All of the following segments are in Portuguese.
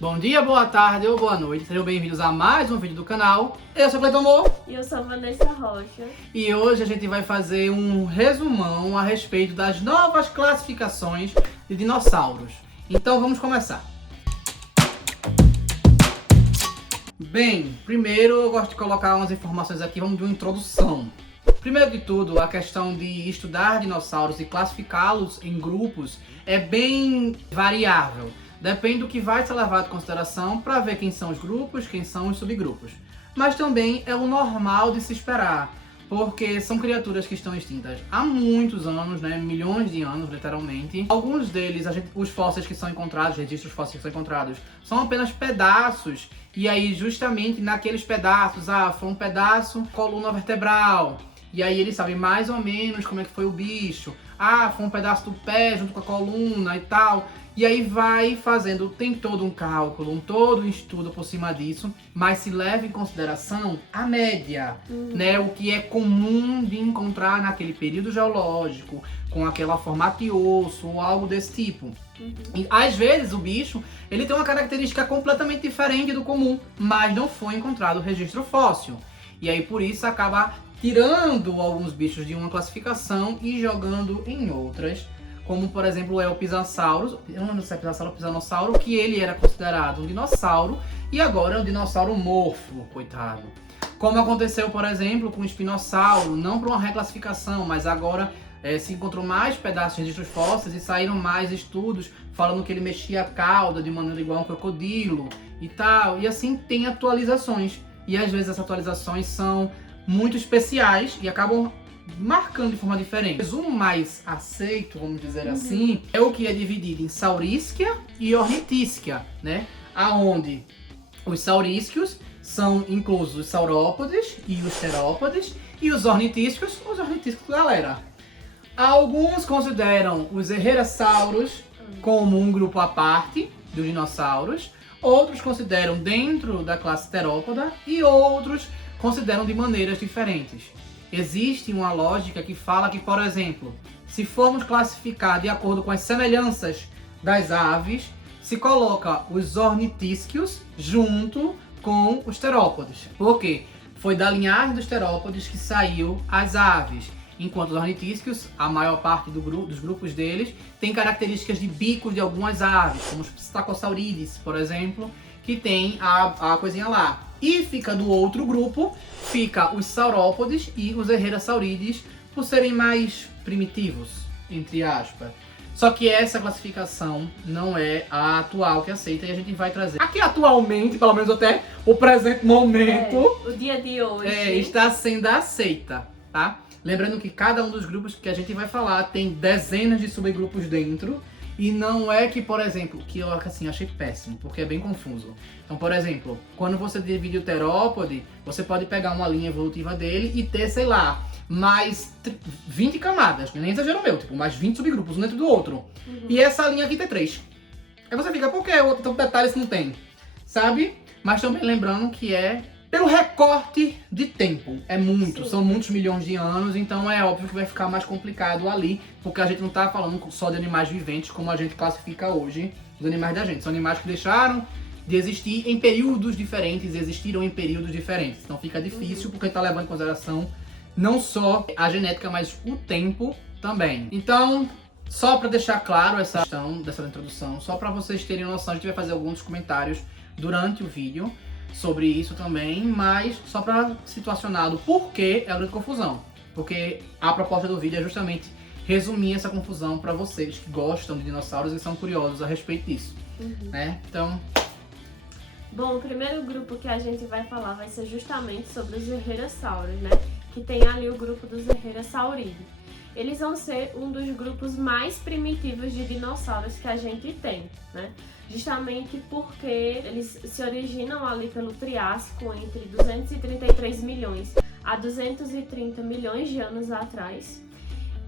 Bom dia, boa tarde ou boa noite, sejam bem-vindos a mais um vídeo do canal. Eu sou o Cleiton Moura. E eu sou Vanessa Rocha. E hoje a gente vai fazer um resumão a respeito das novas classificações de dinossauros. Então vamos começar. Bem, primeiro eu gosto de colocar umas informações aqui, vamos de uma introdução. Primeiro de tudo, a questão de estudar dinossauros e classificá-los em grupos é bem variável. Depende do que vai ser levado em consideração para ver quem são os grupos, quem são os subgrupos. Mas também é o normal de se esperar, porque são criaturas que estão extintas há muitos anos, né? Milhões de anos, literalmente. Alguns deles, os fósseis que são encontrados, registros fósseis que são encontrados, são apenas pedaços. E aí, justamente naqueles pedaços, foi um pedaço coluna vertebral. E aí eles sabem mais ou menos como é que foi o bicho. Foi um pedaço do pé junto com a coluna e tal. E aí vai fazendo, tem todo um cálculo, todo um estudo por cima disso, mas se leva em consideração a média, né? O que é comum de encontrar naquele período geológico, com aquela formato de osso ou algo desse tipo. E, às vezes o bicho, ele tem uma característica completamente diferente do comum, mas não foi encontrado registro fóssil. E aí por isso acaba tirando alguns bichos de uma classificação e jogando em outras. Como, por exemplo, o Elphisaurus, eu não sei se é Elphisaurus ou Psisanossauro, que ele era considerado um dinossauro e agora é um dinossauro morfo, coitado. Como aconteceu, por exemplo, com o Espinossauro, não para uma reclassificação, mas agora se encontrou mais pedaços de registros fósseis e saíram mais estudos falando que ele mexia a cauda de maneira igual a um crocodilo e tal. E assim tem atualizações. E às vezes essas atualizações são muito especiais e acabam marcando de forma diferente. O resumo mais aceito, vamos dizer assim, é o que é dividido em Sauríschia e Ornitisquia, né? Aonde os saurísquios são inclusos os saurópodes e os terópodes, e os ornitísquicos, galera. Alguns consideram os herrerassauros como um grupo à parte dos dinossauros, outros consideram dentro da classe terópoda e outros consideram de maneiras diferentes. Existe uma lógica que fala que, por exemplo, se formos classificar de acordo com as semelhanças das aves, se coloca os ornitísquios junto com os terópodes. Por quê? Foi da linhagem dos terópodes que saiu as aves, enquanto os ornitísquios, a maior parte dos grupos deles, tem características de bicos de algumas aves, como os Psittacosaurides, por exemplo, que tem a coisinha lá. E fica do outro grupo, fica os saurópodes e os herrerasaurides, por serem mais primitivos, entre aspas. Só que essa classificação não é a atual que aceita e a gente vai trazer. Aqui atualmente, pelo menos até o presente momento, o dia de hoje, está sendo aceita, tá? Lembrando que cada um dos grupos que a gente vai falar tem dezenas de subgrupos dentro. E não é que, por exemplo, que eu assim, achei péssimo, porque é bem confuso. Então, por exemplo, quando você divide o terópode, você pode pegar uma linha evolutiva dele e ter, sei lá, mais 20 camadas, nem exagero meu, tipo, mais 20 subgrupos, um dentro do outro. E essa linha aqui tem 3. Aí você fica, por que o outro tanto detalhe se não tem? Sabe? Mas também lembrando que é pelo recorte de tempo. É muito, são muitos milhões de anos, então é óbvio que vai ficar mais complicado ali, porque a gente não tá falando só de animais viventes como a gente classifica hoje os animais da gente. São animais que deixaram de existir em períodos diferentes, existiram em períodos diferentes. Então fica difícil porque tá levando em consideração não só a genética, mas o tempo também. Então, só para deixar claro essa questão dessa introdução, só para vocês terem noção, a gente vai fazer alguns comentários durante o vídeo sobre isso também, mas só para situacionar do porquê é a grande confusão. Porque a proposta do vídeo é justamente resumir essa confusão para vocês que gostam de dinossauros e são curiosos a respeito disso, né? Então... Bom, o primeiro grupo que a gente vai falar vai ser justamente sobre os herrerassauros, né? Que tem ali o grupo dos herrerasauridae. Eles vão ser um dos grupos mais primitivos de dinossauros que a gente tem, né? Justamente porque eles se originam ali pelo Triássico entre 233 milhões a 230 milhões de anos atrás.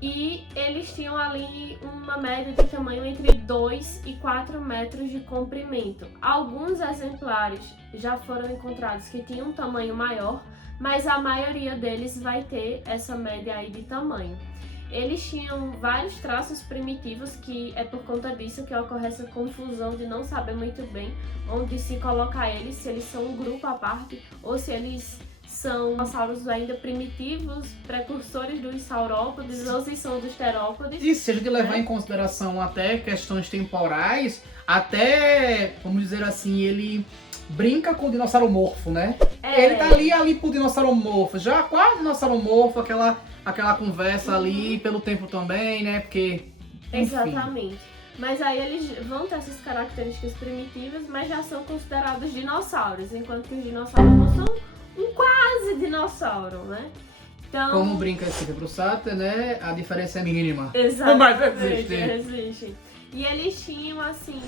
E eles tinham ali uma média de tamanho entre 2 e 4 metros de comprimento. Alguns exemplares já foram encontrados que tinham um tamanho maior, mas a maioria deles vai ter essa média aí de tamanho. eles tinham vários traços primitivos, que é por conta disso que ocorre essa confusão de não saber muito bem onde se colocar eles, se eles são um grupo à parte ou se eles são dinossauros ainda primitivos, precursores dos saurópodes ou se são dos terópodes. E se a gente levar em consideração até questões temporais, até, vamos dizer assim, ele brinca com o dinossauромorfo, né? Ele tá ali pro dinossauромorfo, já quase dinossauромorfo, aquela conversa ali pelo tempo também, né? Porque, enfim. Exatamente. Mas aí eles vão ter essas características primitivas, mas já são considerados dinossauros, enquanto que os dinossauros não são um quase dinossauro, né? Então, como brinca esse pro Sater, né? A diferença é mínima. Exatamente, Mas existe. existe. E eles tinham, assim,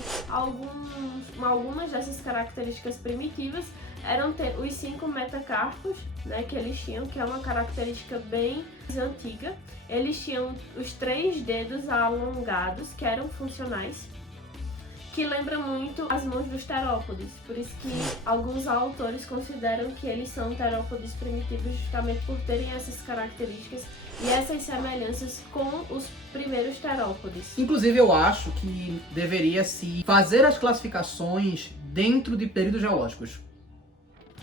algumas dessas características primitivas eram ter os 5 metacarpos, né, que eles tinham, que é uma característica bem antiga. Eles tinham os 3 dedos alongados, que eram funcionais, que lembra muito as mãos dos terópodes. Por isso que alguns autores consideram que eles são terópodes primitivos justamente por terem essas características e essas semelhanças com os primeiros terópodes. Inclusive, eu acho que deveria se fazer as classificações dentro de períodos geológicos.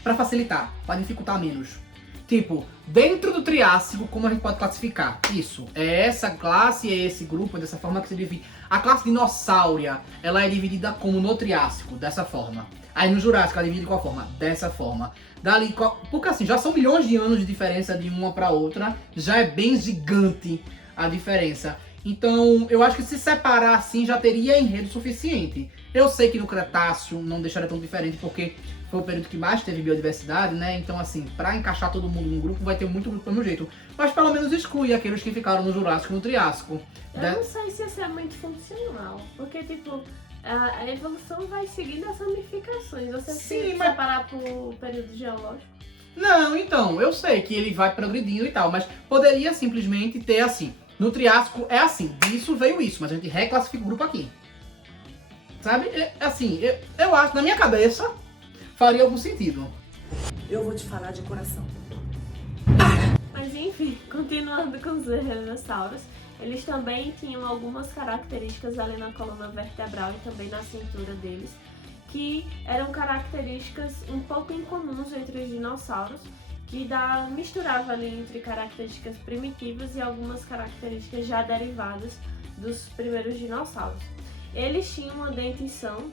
Pra facilitar, pra dificultar menos. Tipo, dentro do Triássico, como a gente pode classificar? Isso, é essa classe, é esse grupo, é dessa forma que se divide. A classe dinossáurea, ela é dividida como no Triássico, dessa forma. Aí no Jurássico, ela divide qual forma? Dessa forma. Dali, porque assim, já são milhões de anos de diferença de uma pra outra, já é bem gigante a diferença. Então, eu acho que se separar assim já teria enredo suficiente. Eu sei que no Cretáceo não deixaria tão diferente, porque foi o período que mais teve biodiversidade, né? Então, assim, pra encaixar todo mundo num grupo, vai ter muito grupo do meu jeito. Mas pelo menos exclui aqueles que ficaram no Jurássico e no Triássico. Eu não sei se isso é muito funcional, porque, tipo, a evolução vai seguindo as ramificações. Você Sim, mas separar por período geológico. Não, então, eu sei que ele vai progredindo e tal, mas poderia simplesmente ter assim. No Triássico é assim, disso veio isso, mas a gente reclassifica o grupo aqui. Sabe? Assim, eu acho, na minha cabeça, faria algum sentido. Eu vou te falar de coração. Mas enfim, continuando com os herrerassauros, eles também tinham algumas características ali na coluna vertebral e também na cintura deles, que eram características um pouco incomuns entre os dinossauros, que misturava ali entre características primitivas e algumas características já derivadas dos primeiros dinossauros. Eles tinham uma dentição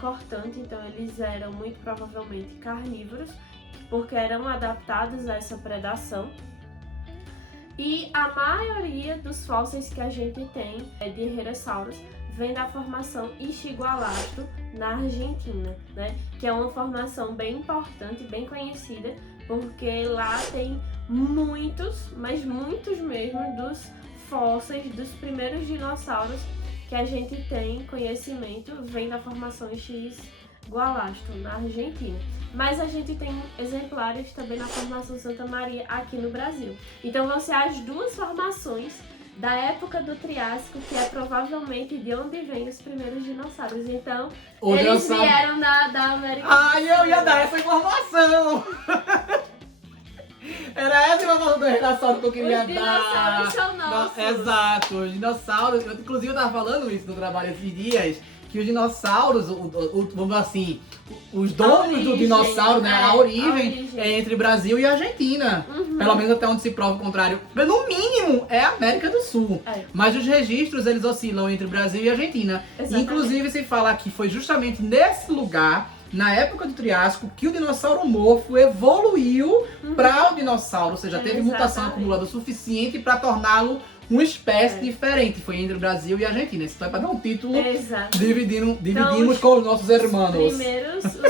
cortante, então eles eram muito provavelmente carnívoros, porque eram adaptados a essa predação. E a maioria dos fósseis que a gente tem de herrerassauros vem da formação Ischigualasto, na Argentina, né? Que é uma formação bem importante, bem conhecida, porque lá tem muitos, mas muitos mesmo, dos fósseis dos primeiros dinossauros que a gente tem conhecimento, vem da formação Ischigualasto, na Argentina. Mas a gente tem exemplares também na formação Santa Maria aqui no Brasil. Então vão ser as duas formações da época do Triássico, que é provavelmente de onde vêm os primeiros dinossauros. Então, eles vieram da América. Ai, eu ia dar essa informação! Era essa informação do dinossauro que eu queria dar. Os dinossauros são nossos. Exato, os dinossauros. Inclusive, eu tava falando isso no trabalho esses dias, que os dinossauros, vamos assim, os donos do dinossauro, né? A origem é entre Brasil e Argentina. Pelo menos até onde se prova o contrário. No mínimo, é América do Sul. Mas os registros, eles oscilam entre Brasil e Argentina. Exatamente. Inclusive, se fala que foi justamente nesse lugar, na época do Triássico, que o dinossauromorfo evoluiu para o dinossauro. Ou seja, teve mutação acumulada o suficiente para torná-lo uma espécie diferente. Foi entre o Brasil e a Argentina. Isso é para dar um título. Dividimos então, com os nossos irmãos. Os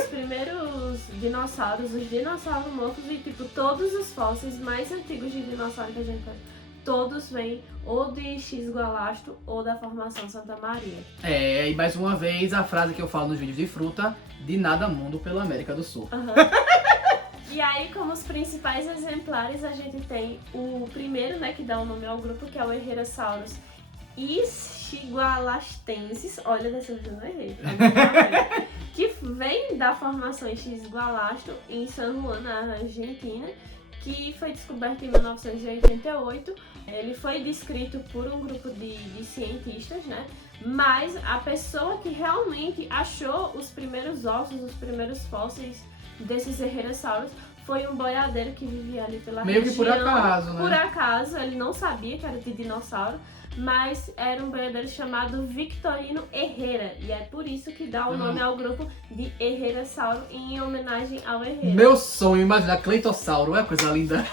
primeiros dinossauros, os dinossauros e tipo todos os fósseis mais antigos de dinossauro que a gente tem, todos vêm ou de Ischigualasto ou da formação Santa Maria. E mais uma vez a frase que eu falo nos vídeos de fruta: de nada mundo pela América do Sul. E aí, como os principais exemplares, a gente tem o primeiro, né, que dá o nome ao grupo, que é o Herrerasaurus ischigualastensis. Olha, dessa vez eu não errei. Que vem da formação Ischigualasto em San Juan, na Argentina. que foi descoberto em 1988. Ele foi descrito por um grupo de cientistas, né? Mas a pessoa que realmente achou os primeiros ossos, os primeiros fósseis desses herrerassauros foi um boiadeiro que vivia ali pela região. Meio que por acaso, né? Por acaso, ele não sabia que era de dinossauro, mas era um boiadeiro chamado Victorino Herrera. E é por isso que dá o nome ao grupo de herrerassauro, em homenagem ao Herrera. Meu sonho, imaginar Cleitossauro, é coisa linda.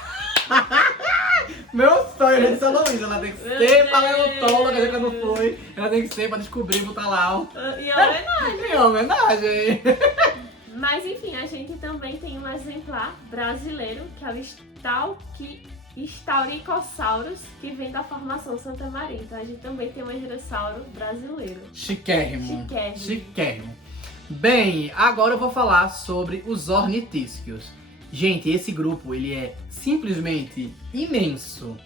Meu sonho, gente, só não isso. Ela tem que ser paleontóloga, já que não foi. Ela tem que ser pra descobrir, botar lá um... Em homenagem. Em homenagem. Mas enfim, a gente também tem um exemplar brasileiro, que é o Staurikosaurus, que vem da formação Santa Maria. Então a gente também tem um herrerassauro brasileiro. Chiquérrimo. Chiquérrimo. Chiquérrimo. Bem, agora eu vou falar sobre os ornitísquios. Gente, esse grupo, ele é simplesmente imenso.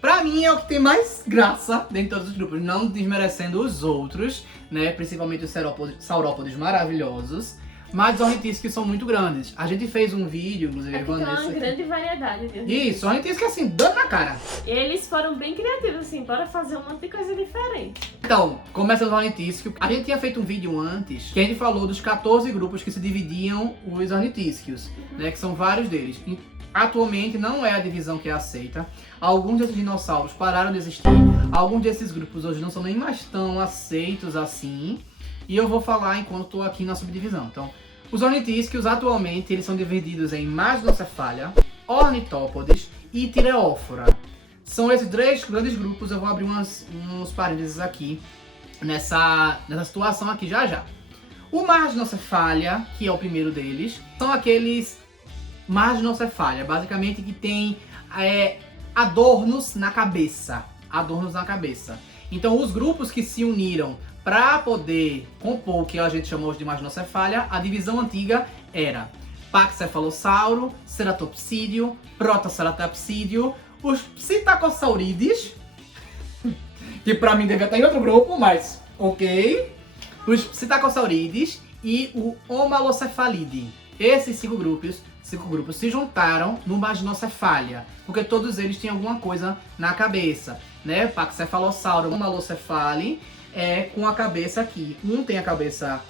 Pra mim é o que tem mais graça dentro de todos os grupos, não desmerecendo os outros, né? Principalmente os saurópodes maravilhosos. Mas os ornitísquios são muito grandes. A gente fez um vídeo, inclusive, Aqui tem uma grande variedade de ornitísquios. Isso, ornitísquio assim, dando na cara. Eles foram bem criativos, assim, bora fazer um monte de coisa diferente. Então, começa os ornitísquios. A gente tinha feito um vídeo antes, que a gente falou dos 14 grupos que se dividiam os ornitísquios, né? Que são vários deles. E, atualmente não é a divisão que é aceita. Alguns desses dinossauros pararam de existir. Alguns desses grupos hoje não são nem mais tão aceitos assim. E eu vou falar enquanto estou aqui na subdivisão. Então, os ornitísquios atualmente eles são divididos em Magnocephalia, Ornitópodes e Tireófora. São esses 3 grandes grupos. Eu vou abrir uns parênteses aqui nessa situação aqui já. O Magnocephalia, que é o primeiro deles, são aqueles Magnocephalia, basicamente que tem adornos na cabeça. Adornos na cabeça. Então, os grupos que se uniram para poder compor o que a gente chamou de Magnocephalia, a divisão antiga era Paxcephalossauro, Ceratopsídeo, Protoceratopsídeo, os Psittacosaurides, que pra mim devia estar em outro grupo, mas ok, os Psittacosaurides e o Homalocephalidae. Esses 5 grupos se juntaram no Magnocephalia, porque todos eles tinham alguma coisa na cabeça, né? Paxcephalossauro, Homalocephalidae, com a cabeça aqui. Um tem a cabeça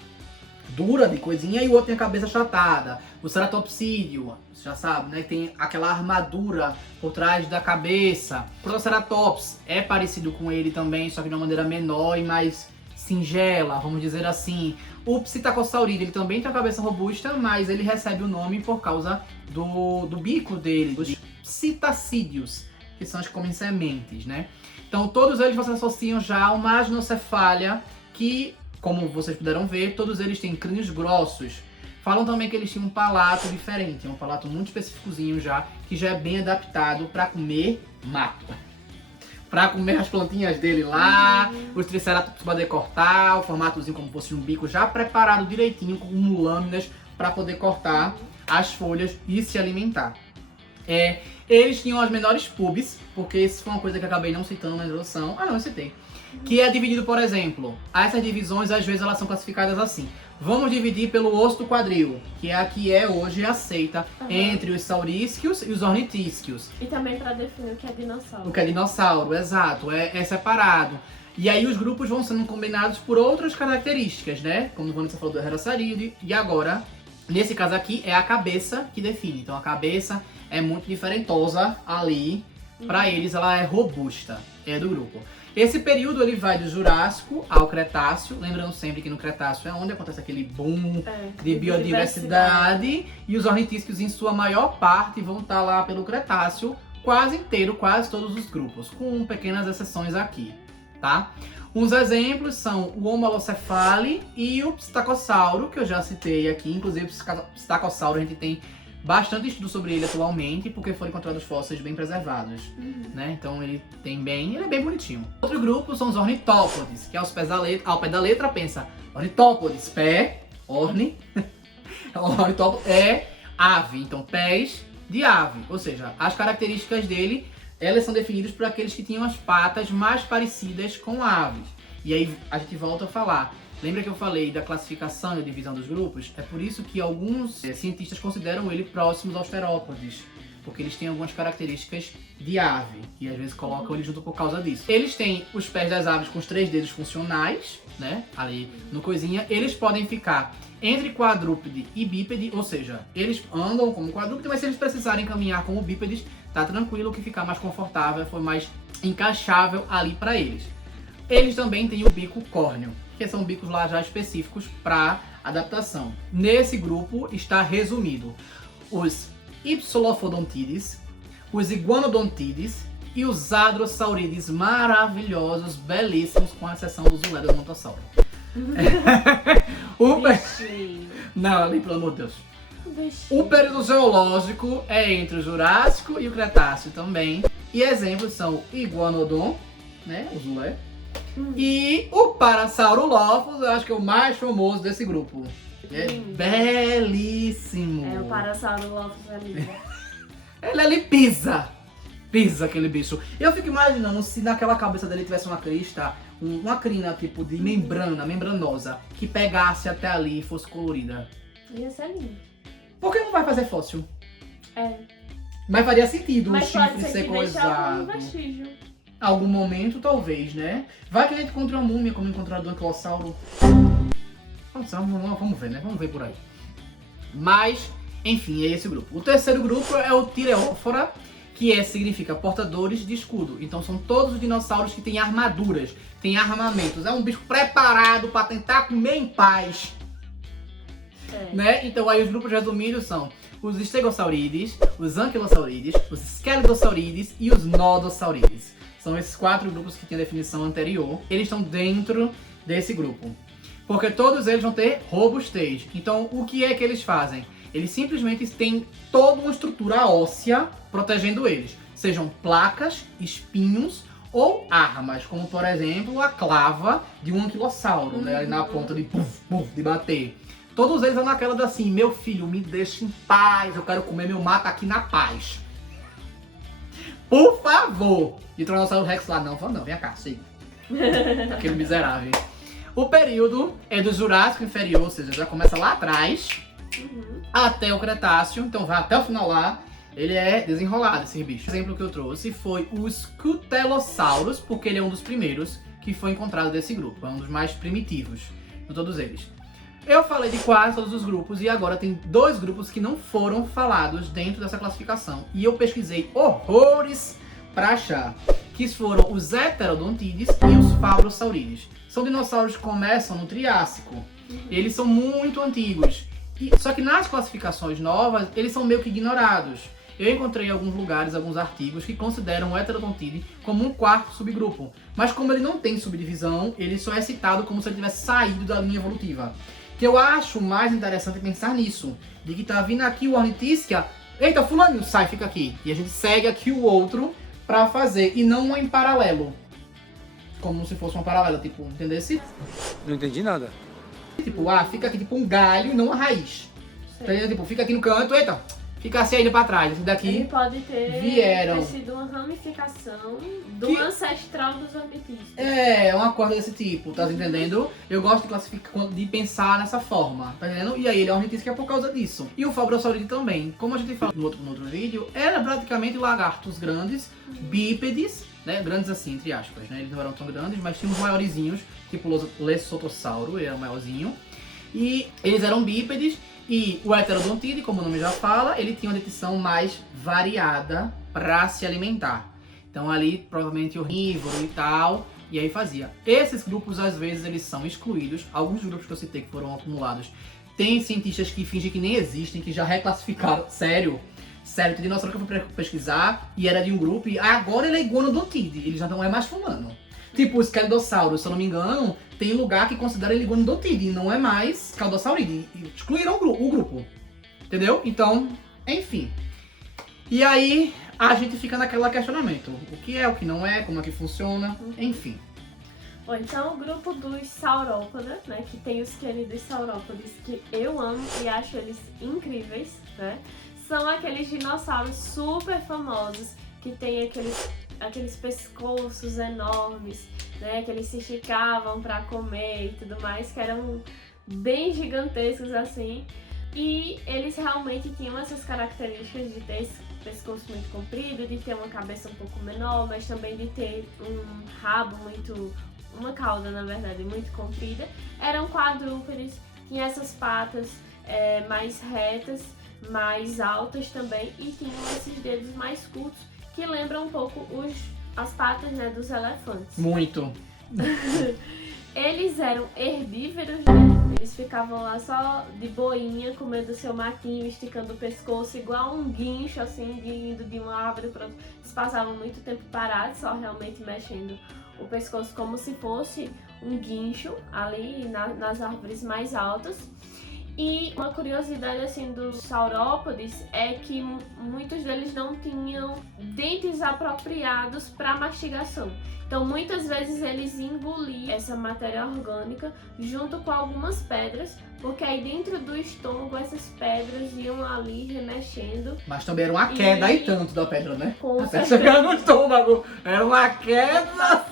dura de coisinha e o outro tem a cabeça achatada. O Ceratopsídeo, você já sabe, né? Tem aquela armadura por trás da cabeça. O Protoceratops é parecido com ele também, só que de uma maneira menor e mais singela, vamos dizer assim. O Psittacosauridae, ele também tem a cabeça robusta, mas ele recebe o nome por causa do bico dele, dos psitacídeos, que são os que comem sementes, né? Então todos eles vocês associam já ao Magnocephalia, que, como vocês puderam ver, todos eles têm crânios grossos. Falam também que eles tinham um palato diferente, um palato muito específicozinho já, que já é bem adaptado para comer mato. Para comer as plantinhas dele lá, os triceratops poder cortar, o formatozinho como fosse um bico já preparado direitinho, com lâminas para poder cortar as folhas e se alimentar. Eles tinham as menores pubs, porque isso foi uma coisa que eu acabei não citando na introdução. Ah não, eu citei. Que é dividido, por exemplo, essas divisões às vezes elas são classificadas assim. Vamos dividir pelo osso do quadril, que é a que é hoje aceita entre os saurísquios e os ornitísquios. E também para definir o que é dinossauro. O que é dinossauro, exato, é separado. E aí os grupos vão sendo combinados por outras características, né? Como o Vanessa falou do Herrerasauridae. E agora, nesse caso aqui, é a cabeça que define. Então a cabeça é muito diferentosa ali. Para eles ela é robusta, é do grupo. Esse período ele vai do Jurássico ao Cretáceo, lembrando sempre que no Cretáceo é onde acontece aquele boom de biodiversidade, e os ornitísquios em sua maior parte vão estar lá pelo Cretáceo, quase inteiro, quase todos os grupos, com pequenas exceções aqui, tá? Uns exemplos são o Homalocephalidae e o Psittacossauro, que eu já citei aqui, inclusive o Psittacossauro a gente tem bastante estudo sobre ele atualmente, porque foram encontrados fósseis bem preservados, né? Então ele é bem bonitinho. Outro grupo são os ornitópodes, que ao pé da letra pensa ornitópodes, pé, ornitópodes é ave, então pés de ave, ou seja, as características dele, elas são definidas por aqueles que tinham as patas mais parecidas com aves. E aí a gente volta a falar. Lembra que eu falei da classificação e da divisão dos grupos? É por isso que alguns cientistas consideram ele próximos aos terópodes, porque eles têm algumas características de ave, e às vezes colocam eles junto por causa disso. Eles têm os pés das aves com os 3 dedos funcionais, né, ali no coisinha. Eles podem ficar entre quadrúpede e bípede, ou seja, eles andam como quadrúpede, mas se eles precisarem caminhar como bípedes, tá tranquilo, que ficar mais confortável, foi mais encaixável ali para eles. Eles também têm o bico córneo, que são bicos lá já específicos para adaptação. Nesse grupo está resumido os Hypsilophodontides, os Iguanodontides e os Hadrosaurides maravilhosos, belíssimos, com exceção dos Uledosmontossauro. Não, ali, pelo amor de Deus. O período geológico é entre o Jurássico e o Cretáceo também. E exemplos são o Iguanodon, né, o Zulé, e o Parasaurolophus, eu acho que é o mais famoso desse grupo. É belíssimo. É, o Parasaurolophus é lindo. Ele ali pisa aquele bicho. Eu fico imaginando se naquela cabeça dele tivesse uma crista, uma crina tipo de membranosa, que pegasse até ali e fosse colorida. Ia ser lindo. Por que não vai fazer fóssil? É. Mas faria sentido o Mas pode chifre ser ser que deixe algum coisado. vestígio. Algum momento, talvez, né? Vai que a gente encontre uma múmia como encontraram do Ankylossauro. Vamos ver, né? Vamos ver por aí. Mas, enfim, é esse o grupo. O terceiro grupo é o Thyreophora, que significa portadores de escudo. Então são todos os dinossauros que têm armaduras, têm armamentos. É um bicho preparado para tentar comer em paz. É. Né? Então aí os grupos resumidos são os Stegosaurides, os Ankylosaurides, os Scelidosaurides e os Nodossaurides. São esses 4 grupos que tem a definição anterior. Eles estão dentro desse grupo. Porque todos eles vão ter robustez. Então o que é que eles fazem? Eles simplesmente têm toda uma estrutura óssea protegendo eles. Sejam placas, espinhos ou armas. Como por exemplo a clava de um anquilossauro, né? Ali na ponta de de bater. Todos eles são naquela da assim, meu filho, me deixa em paz, eu quero comer meu mato aqui na paz. Por favor! E o Tiranossauro Rex lá, não, vem cá, siga. Aquele miserável. O período é do Jurássico inferior, ou seja, já começa lá atrás, até o Cretáceo, então vai até o final lá, ele é desenrolado, esse bicho. O exemplo que eu trouxe foi o Scutellosaurus, porque ele é um dos primeiros que foi encontrado desse grupo, é um dos mais primitivos de todos eles. Eu falei de quase todos os grupos e agora tem 2 grupos que não foram falados dentro dessa classificação. E eu pesquisei horrores pra achar. Que foram os Heterodontides e os Fabrosaurides. São dinossauros que começam no Triássico. Eles são muito antigos. Só que nas classificações novas, eles são meio que ignorados. Eu encontrei em alguns lugares, alguns artigos que consideram o Heterodontide como um 4º subgrupo. Mas como ele não tem subdivisão, ele só é citado como se ele tivesse saído da linha evolutiva. Que eu acho mais interessante pensar nisso. De que tá vindo aqui o Ornitisquia. Eita, fulaninho, sai, fica aqui. E a gente segue aqui o outro pra fazer. E não em paralelo. Como se fosse uma paralela, tipo, entendesse? Não entendi nada. Tipo, fica aqui tipo um galho e não uma raiz. Tá entendendo? Tipo, fica aqui no canto, eita, fica assim ainda pra trás. Esse daqui Ele pode ter sido uma ramificação do ancestral dos ornitistas. é uma coisa desse tipo, tá entendendo? Eu gosto de classificar, de pensar nessa forma, tá entendendo? E aí ele é ornitisca por causa disso. E o Fabrosaurid também, como a gente falou no outro vídeo, era praticamente lagartos grandes, bípedes, né? Grandes assim, entre aspas, né? Eles não eram tão grandes, mas tinham uns maiorzinhos, tipo o Lesotossauro, ele era maiorzinho. E eles eram bípedes. E o Heterodontide, como o nome já fala, ele tinha uma dentição mais variada para se alimentar. Então ali, provavelmente onívoro e tal, e aí fazia. Esses grupos, às vezes, eles são excluídos. Alguns grupos que eu citei que foram acumulados, tem cientistas que fingem que nem existem, que já reclassificaram. Sério, tem dinossauro que eu fui pesquisar e era de um grupo, e agora ele é Iguanodontide, ele já não é mais fulano. Tipo o Scelidosaurus, se eu não me engano, tem lugar que considera ele Iguanodontide, e não é mais Scelidosauride. Excluíram o grupo. Entendeu? Então, enfim. E aí, a gente fica naquele questionamento. O que é, o que não é, como é que funciona, enfim. Bom, então o grupo dos saurópodes, né, que tem os queridos saurópodes que eu amo e acho eles incríveis, né, são aqueles dinossauros super famosos que tem aqueles pescoços enormes, né, que eles se esticavam para comer e tudo mais, que eram bem gigantescos assim. E eles realmente tinham essas características de ter esse pescoço muito comprido, de ter uma cabeça um pouco menor, mas também de ter um rabo uma cauda, na verdade, muito comprida. Eram quadrúpedes, tinham essas patas mais retas, mais altas também, e tinham esses dedos mais curtos, que lembram um pouco as patas, né, dos elefantes. Muito. Eles eram herbívoros, né? Eles ficavam lá só de boinha, comendo seu matinho, esticando o pescoço, igual um guincho, assim, indo de uma árvore para outra. Eles passavam muito tempo parados, só realmente mexendo o pescoço como se fosse um guincho ali nas árvores mais altas. E uma curiosidade assim dos saurópodes é que muitos deles não tinham dentes apropriados para mastigação. Então muitas vezes eles engoliam essa matéria orgânica junto com algumas pedras, porque aí dentro do estômago essas pedras iam ali remexendo. Mas também era uma queda aí tanto da pedra, né? Com Até certeza. chegar no estômago. Era uma queda.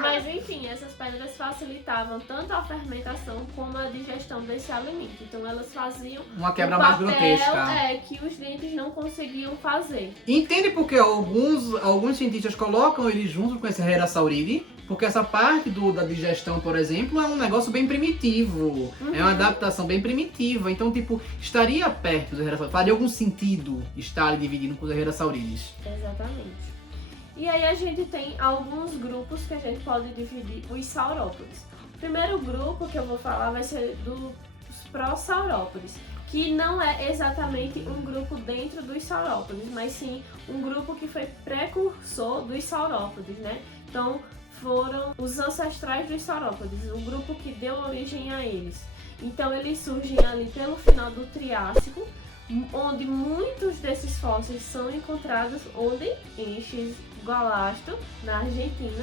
Mas enfim, essas pedras facilitavam tanto a fermentação como a digestão desse alimento. Então elas faziam Uma quebra o mais papel grotesca. que os dentes não conseguiam fazer. Entende porque alguns cientistas colocam ele junto com esse Herasauride? Porque essa parte da digestão, por exemplo, é um negócio bem primitivo. É uma adaptação bem primitiva. Então, tipo, estaria perto dos Herasaurides. Faria algum sentido estar dividindo com os Herasaurides. Exatamente. E aí a gente tem alguns grupos que a gente pode dividir os saurópodes. O primeiro grupo que eu vou falar vai ser dos prosaurópodes, que não é exatamente um grupo dentro dos saurópodes, mas sim um grupo que foi precursor dos saurópodes, né? Então foram os ancestrais dos saurópodes, o grupo que deu origem a eles. Então eles surgem ali pelo final do Triássico, onde muitos desses fósseis são encontrados em X-Golasto, na Argentina.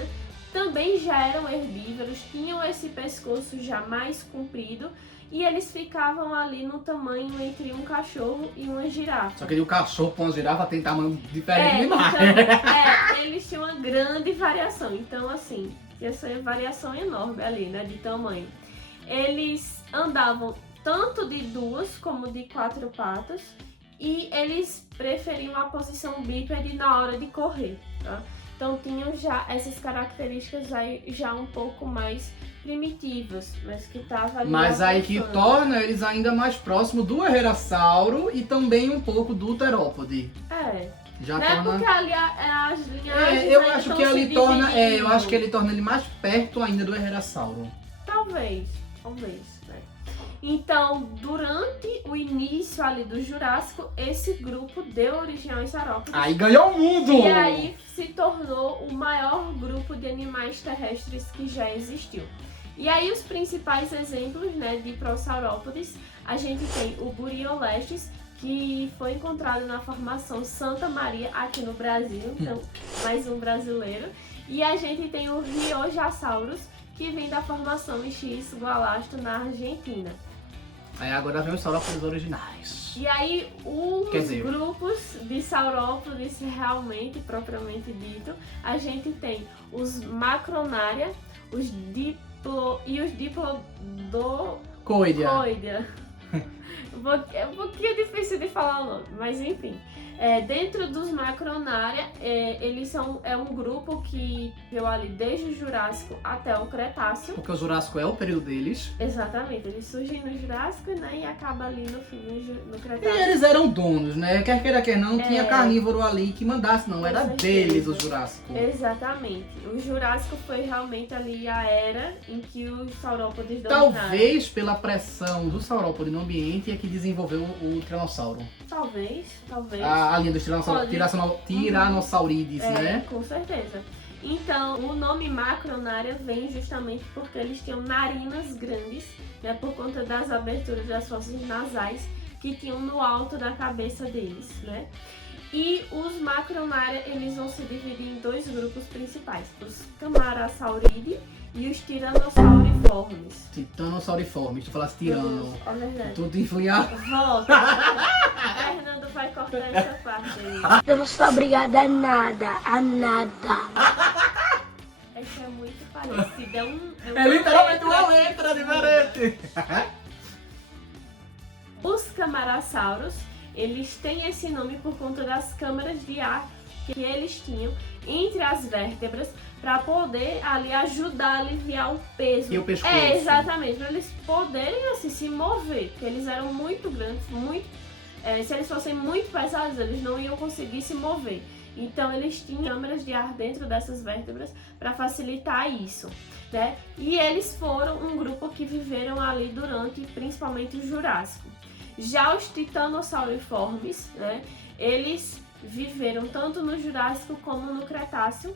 Também já eram herbívoros, tinham esse pescoço já mais comprido e eles ficavam ali no tamanho entre um cachorro e uma girafa. Só que o cachorro com uma girafa tem tamanho diferente demais. Então, eles tinham uma grande variação. Então, assim, essa variação enorme ali, né, de tamanho. Eles andavam tanto de 2 como de 4 patas e eles preferiam a posição bípede na hora de correr, tá? Então tinham já essas características aí já um pouco mais primitivas, mas que tava ali. Mas aí que avançando. torna eles ainda mais próximos do Herrerasauro e também um pouco do Terópode. Já Não é torna. porque ali as linhagens Eu ainda acho estão que se ele torna. Eu acho dividindo. que ele torna ele mais perto ainda do Herrerasauro. Talvez, né? Então, durante o início ali do Jurássico, esse grupo deu origem aos saurópodes. Aí ganhou o mundo! E aí se tornou o maior grupo de animais terrestres que já existiu. E aí os principais exemplos, né, de prosaurópodes, a gente tem o Buriolestes, que foi encontrado na formação Santa Maria aqui no Brasil, então mais um brasileiro. E a gente tem o Riojasaurus, que vem da formação X-Golasto na Argentina. Aí agora vem os saurópodes originais. E aí, os Quer dizer, grupos de saurópodes realmente, propriamente dito, a gente tem os Macronaria, os Diplodocoidea. É um pouquinho difícil de falar o nome, mas enfim. Dentro dos Macronaria, eles é um grupo que veio ali desde o Jurássico até o Cretáceo. porque o Jurássico é o período deles. Exatamente, eles surgem no Jurássico, né, e acaba ali no fim no E Cretáceo. eles eram donos, né? Quer queira, quer não, tinha carnívoro ali que mandasse, não. Era Com certeza. deles o Jurássico. Exatamente. O Jurássico foi realmente ali a era em que os saurópodes dominaram. Talvez pela pressão do saurópode no ambiente é que desenvolveu o Tiranossauro. Talvez. A linha dos Tiranossaurídeos, né? Com certeza. Então, o nome Macronaria vem justamente porque eles tinham narinas grandes, né, por conta das aberturas das fossas nasais que tinham no alto da cabeça deles, né? E os Macronaria, eles vão se dividir em 2 grupos principais, os Camarasauridae e os Tiranossauriformes. Titanossauriformes, tu falasse tirano. É verdade. Tudo influiado. Volta. Fernando vai cortar essa parte aí. Eu não sou obrigada a nada, a nada. É que é muito parecido. É literalmente uma letra diferente. Camarassauros, eles têm esse nome por conta das câmaras de ar que eles tinham entre as vértebras para poder ali ajudar a aliviar o peso. E o pescoço. Exatamente, para eles poderem assim se mover, porque eles eram muito grandes, se eles fossem muito pesados, eles não iam conseguir se mover. Então eles tinham câmaras de ar dentro dessas vértebras para facilitar isso, né? E eles foram um grupo que viveram ali durante principalmente o Jurássico. Já os titanossauroformes, né? Eles viveram tanto no Jurássico como no Cretáceo.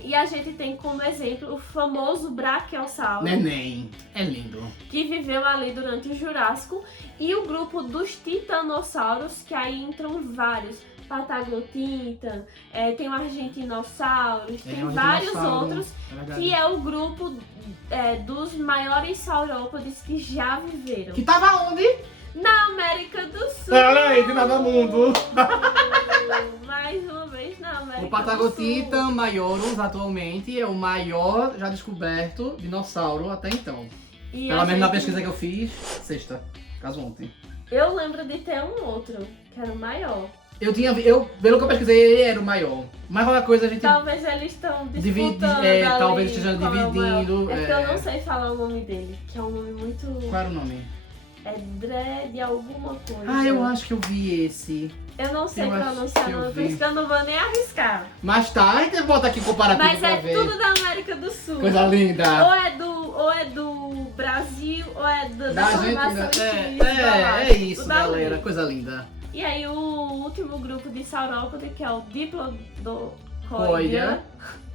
E a gente tem como exemplo o famoso Brachiosauro. Neném, é lindo. Que viveu ali durante o Jurássico. E o grupo dos titanossauros, que aí entram vários. Pataglotita, tem o Argentinossauros, tem vários outros, que é o grupo dos maiores saurópodes que já viveram. Que tava onde? Na América do Sul! Olha aí, de nada mundo! Mais uma vez na América do Sul. O Pataglotita maiorus atualmente é o maior já descoberto dinossauro até então. E Pelo menos na pesquisa que eu fiz, sexta, caso ontem. Eu lembro de ter um outro, que era o maior. Pelo que eu pesquisei, ele era o maior. Mas qualquer coisa a gente... Talvez eles estão disputando talvez ali estejam qual é o maior. dividindo. É porque eu não sei falar o nome dele, que é um nome muito... Qual era o nome? É Dre de alguma coisa. Ah, eu acho que eu vi esse. Eu não sei Eu acho pronunciar, que eu por vi. isso que eu não vou nem arriscar. Mas tá, a gente bota aqui comparativo Mas pra é ver. tudo da América do Sul. Coisa linda. Ou é do Brasil, ou é da Da formação gente, estilista. é isso, Tudo da galera. linda. Coisa linda. E aí o último grupo de saurópode, que é o Diplodocoidea, Coida.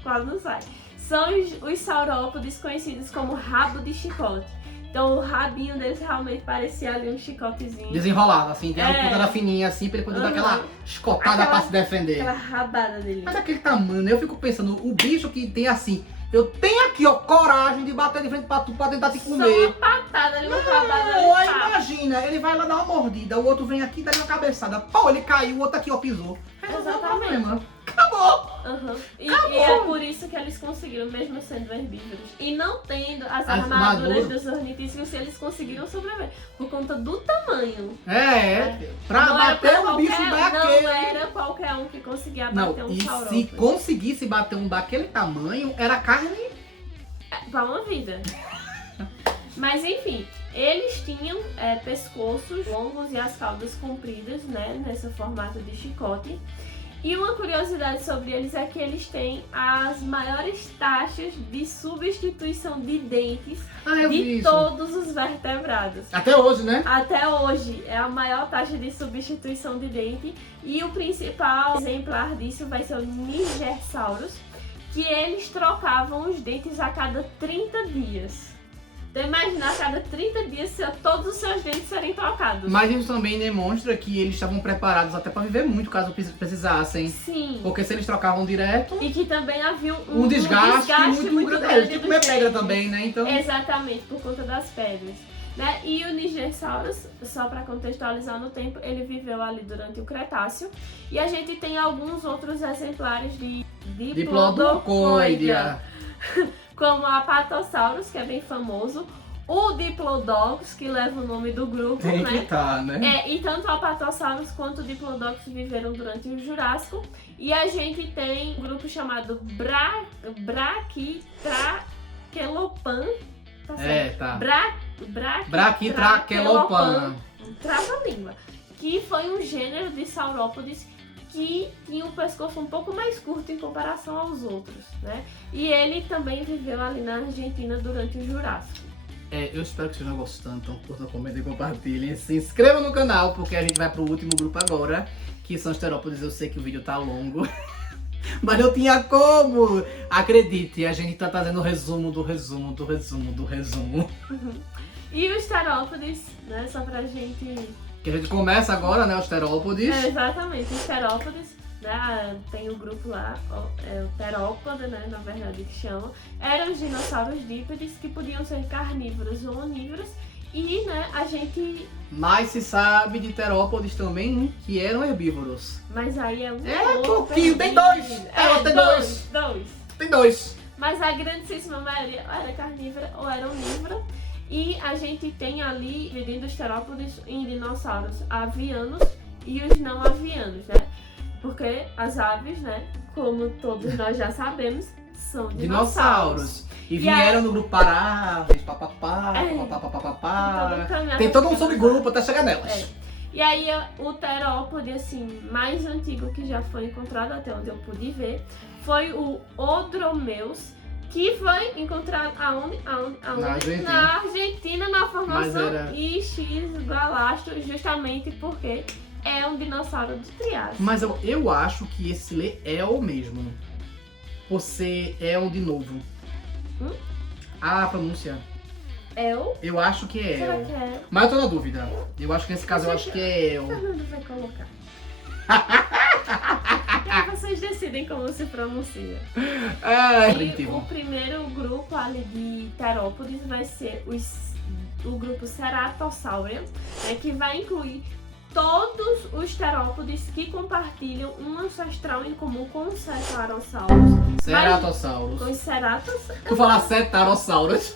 quase não sai, são os saurópodes conhecidos como rabo de chicote. Então o rabinho deles realmente parecia ali um chicotezinho. Desenrolado, assim, tem uma ponta da fininha assim, pra ele poder dar aquela escotada pra se defender. Aquela rabada dele. Mas daquele tamanho, eu fico pensando, o bicho que tem assim, eu tenho aqui, ó, coragem de bater de frente pra tu pra tentar te Só comer. uma patada ali, uma rabada Ou ali. pá. imagina, ele vai lá dar uma mordida, o outro vem aqui e dá uma cabeçada. Pô, ele caiu, o outro aqui, ó, pisou. Resolveu o Exatamente. problema. Acabou! Uhum. E é por isso que eles conseguiram, mesmo sendo herbívoros. E não tendo as armaduras dos ornitícios, eles conseguiram sobreviver. Por conta do tamanho. Pra Não era bater pra um bicho qualquer- daquele. Não era qualquer um que conseguia Não, bater um e se saurópode. conseguisse bater um daquele tamanho, era carne. Pra uma vida. Mas enfim, eles tinham pescoços longos e as caudas compridas, né? Nesse formato de chicote. E uma curiosidade sobre eles é que eles têm as maiores taxas de substituição de dentes Ah, eu vi de isso. todos os vertebrados. Até hoje, né? Até hoje é a maior taxa de substituição de dente e o principal exemplar disso vai ser o Nigersaurus, que eles trocavam os dentes a cada 30 dias. Então imagina, a cada 30 dias todos os seus dentes serem trocados. Mas isso também demonstra que eles estavam preparados até pra viver muito, caso precisassem. Sim. Porque se eles trocavam direto, E que também havia um desgaste muito grande. Eles tinham que comer dos pedra dentes. também, né? Então, Exatamente, por conta das pedras. Né? E o Nigersaurus, só para contextualizar no tempo, ele viveu ali durante o Cretáceo. E a gente tem alguns outros exemplares de Diplodocoidea, como a Apatosaurus, que é bem famoso, o Diplodocus, que leva o nome do grupo, tem né? que estar, né? E tanto o Apatosaurus quanto o Diplodocus viveram durante o Jurássico. E a gente tem um grupo chamado Brachytrachelopan. Tá certo? Tá. Brachytrachelopan. Brachytrachelopan. Trava-língua. Que foi um gênero de saurópodes que tinha um pescoço um pouco mais curto em comparação aos outros, né? E ele também viveu ali na Argentina durante o Jurássico. Eu espero que vocês estejam gostando, então curtam, comentem e compartilhem. Se inscrevam no canal, porque a gente vai pro último grupo agora, que são os terópodes. Eu sei que o vídeo tá longo, mas não tinha como! Acredite, a gente tá trazendo o resumo do resumo do resumo do resumo. E os terópodes, né? Só pra gente... Que a gente começa agora, né, os terópodes. Exatamente, os terópodes, né? Tem o grupo lá, o terópode, né? Na verdade que chama. Eram os dinossauros dípedes que podiam ser carnívoros ou onívoros. E, né, a gente... Mas se sabe de terópodes também que eram herbívoros. Mas aí é um pouquinho, tem dois! Tem dois. Tem dois! Mas a grandíssima maioria ou era carnívora ou era onívora. E a gente tem ali, dividindo os terópodes em dinossauros avianos e os não avianos, né? Porque as aves, né, como todos nós já sabemos, são dinossauros. E vieram no grupo Paráveis, papapá, papapá. Tem todo um subgrupo até chegar nelas. E aí o terópode assim, mais antigo que já foi encontrado, até onde eu pude ver, foi o Odromeus, que foi encontrado aonde? Na Argentina, na formação Ix Galastro, justamente porque é um dinossauro do Triássico. Mas eu acho que esse lê é o mesmo. Você é um de novo. A pronúncia. Eu acho que é Será El. que é? Mas eu tô na dúvida. Eu acho que nesse caso eu acho que é El. O Fernando vai colocar. E aí vocês decidem como se pronuncia. E o primeiro grupo ali de terópodes vai ser o grupo Ceratosauria, né, que vai incluir todos os terópodes que compartilham um ancestral em comum com os cetarossauros. Ceratossauros. Com os ceratos. Tu falar cetarossauros.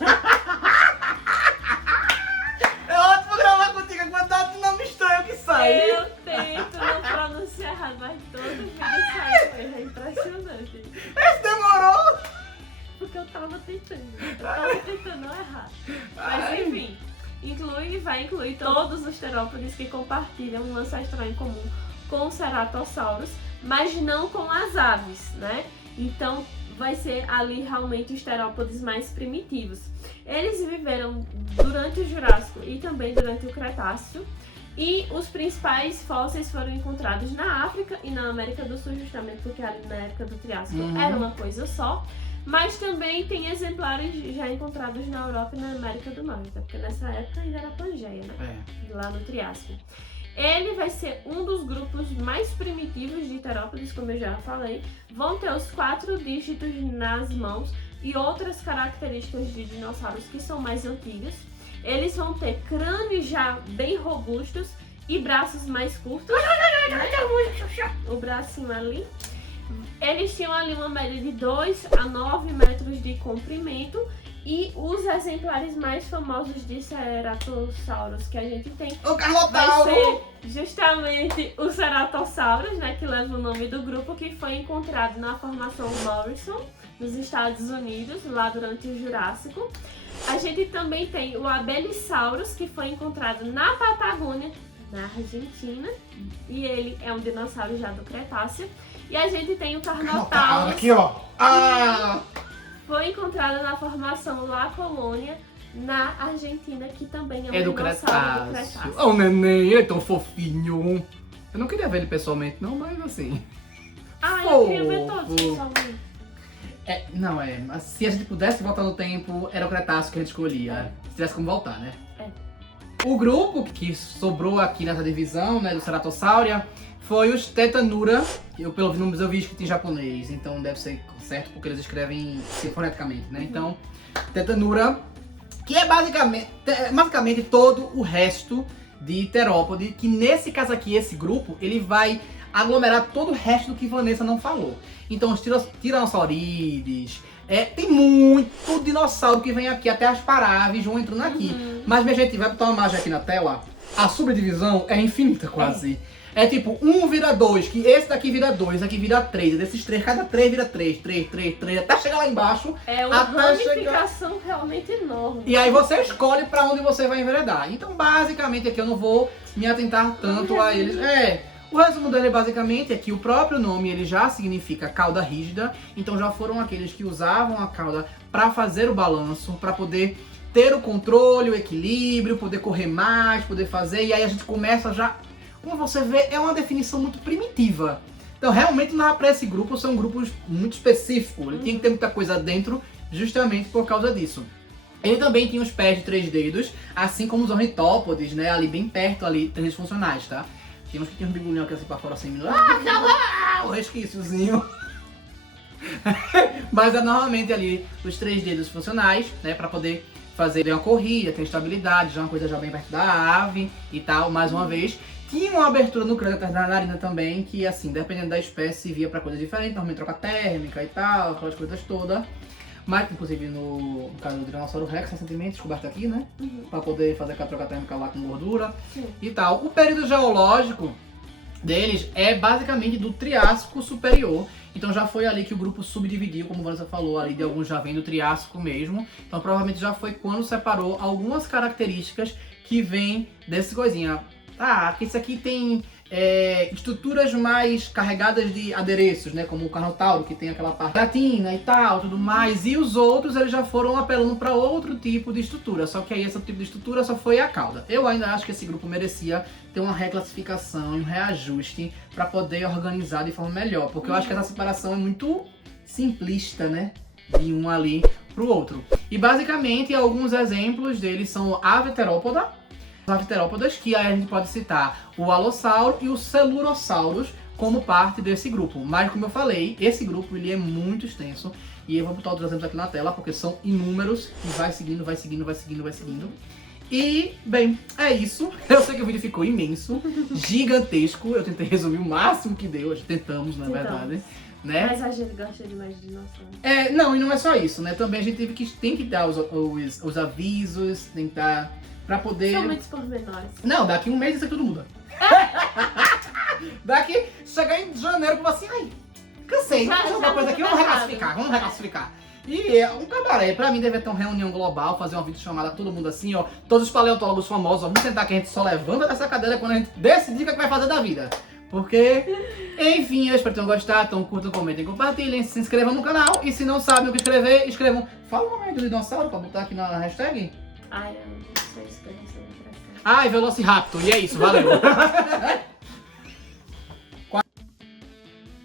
É ótimo gravar contigo, é quantidade de nome estranho que sai. Eu tento não pronunciar errado, mas todo vídeo sai com erro. É impressionante. Esse demorou. Porque eu tava tentando não errar. Mas enfim, vai incluir todos os terópodes que compartilham um ancestral em comum com os ceratossauros, mas não com as aves, né? Então vai ser ali realmente os terópodes mais primitivos. Eles viveram durante o Jurássico e também durante o Cretáceo. E os principais fósseis foram encontrados na África e na América do Sul, justamente porque ali na época do Triássico era uma coisa só. Mas também tem exemplares já encontrados na Europa e na América do Norte, porque nessa época ainda era Pangeia, né? Lá no Triássico. Ele vai ser um dos grupos mais primitivos de terópodes, como eu já falei. Vão ter os 4 dígitos nas mãos e outras características de dinossauros que são mais antigas. Eles vão ter crânios já bem robustos e braços mais curtos. O bracinho ali. Eles tinham ali uma média de 2 a 9 metros de comprimento. E os exemplares mais famosos de ceratossauros que a gente tem vai ser justamente o Ceratossauros, né, que leva o nome do grupo, que foi encontrado na formação Morrison, nos Estados Unidos, lá durante o Jurássico. A gente também tem o Abelisaurus, que foi encontrado na Patagônia, na Argentina, e ele é um dinossauro já do Cretáceo. E a gente tem o Carnotaurus. Aqui, ó. Foi encontrado na formação La Colônia, na Argentina, que também é um dinossauro do Cretáceo. Oh, neném, ele é tão fofinho. Eu não queria ver ele pessoalmente, não, mas assim. Eu queria ver todos pessoalmente. Mas se a gente pudesse voltar no tempo, era o Cretáceo que a gente escolhia. Se tivesse como voltar, né? O grupo que sobrou aqui nessa divisão, né, do Ceratossauria, foi os Tetanura. Pelos nomes eu vi escrito em japonês, então deve ser certo porque eles escrevem foneticamente, né? Então, Tetanura, que é basicamente todo o resto de terópode, que nesse caso aqui, esse grupo, ele vai aglomerar todo o resto do que Vanessa não falou. Então, os tiranossaurides, tem muito dinossauro que vem aqui, até as paráveis vão entrando aqui. Mas, minha gente, vai botar uma imagem aqui na tela, a subdivisão é infinita quase. É tipo, 1 vira 2, que esse daqui vira 2, aqui vira 3. Desses 3, cada 3 vira 3, 3, 3, 3, até chegar lá embaixo. É uma ramificação realmente enorme. E aí você escolhe pra onde você vai enveredar. Então, basicamente, aqui eu não vou me atentar tanto a eles. O resumo dele, basicamente, é que o próprio nome, ele já significa cauda rígida. Então, já foram aqueles que usavam a cauda pra fazer o balanço, pra poder ter o controle, o equilíbrio, poder correr mais, poder fazer. E aí a gente começa já... Como você vê, é uma definição muito primitiva. Então, realmente, para esse grupo, são grupos muito específicos. Ele tinha que ter muita coisa dentro, justamente por causa disso. Ele também tinha os pés de 3 dedos, assim como os ornitópodes, né? Ali bem perto, ali, 3 funcionais, tá? Tem uns que tinham um bigulhinho aqui assim pra fora, assim, o resquíciozinho. Mas é normalmente ali os 3 dedos funcionais, né? Pra poder fazer uma corrida, ter estabilidade, já uma coisa já bem perto da ave e tal, mais uma vez. Tinha uma abertura no crânio atrás da narina também, que assim, dependendo da espécie, via pra coisa diferente, normalmente troca térmica e tal, aquelas coisas todas. Mas, inclusive, no caso do Tiranossauro Rex, recentemente descoberto aqui, né? Pra poder fazer aquela troca térmica lá com gordura e tal. O período geológico deles é basicamente do Triássico Superior. Então já foi ali que o grupo subdividiu, como a Vanessa falou, ali de alguns já vem do Triássico mesmo. Então provavelmente já foi quando separou algumas características que vêm dessa coisinha. Ah, que isso aqui tem estruturas mais carregadas de adereços, né? Como o Carnotauro, que tem aquela parte latina e tal, tudo mais. E os outros, eles já foram apelando para outro tipo de estrutura. Só que aí esse tipo de estrutura só foi a cauda. Eu ainda acho que esse grupo merecia ter uma reclassificação e um reajuste para poder organizar de forma melhor. Porque eu acho que essa separação é muito simplista, né? De um ali pro outro. E basicamente, alguns exemplos deles são a Aveterópoda, Aveterópodas, que aí a gente pode citar o Alossauro e o Celurossauros como parte desse grupo. Mas como eu falei, esse grupo ele é muito extenso e eu vou botar outros exemplos aqui na tela porque são inúmeros e vai seguindo, vai seguindo, vai seguindo, vai seguindo. E, bem, é isso. Eu sei que o vídeo ficou imenso, gigantesco. Eu tentei resumir o máximo que deu, tentamos, na verdade. Né? Mas a gente gosta demais de dinossauro. Não, e não é só isso, né? Também a gente tem que dar os avisos, tem que dar pra poder... São muitos pormenores. Não, daqui um mês isso aqui tudo muda. Daqui, chegar em janeiro, eu vou assim, ai, cansei, vamos fazer outra coisa aqui, vamos reclassificar. E um cabaré, pra mim deve ter uma reunião global, fazer uma videochamada com todo mundo assim, ó, todos os paleontólogos famosos, ó, vamos sentar que a gente só levanta dessa cadeira quando a gente decidir o que vai fazer da vida. Porque, enfim, eu espero que tenham gostado, então curtam, comentem, compartilhem, se inscrevam no canal e se não sabem o que escrever, escrevam. Fala o nome do dinossauro pra botar aqui na hashtag. Ai, eu não sei escrever. Ai, Velociraptor, e é isso, valeu.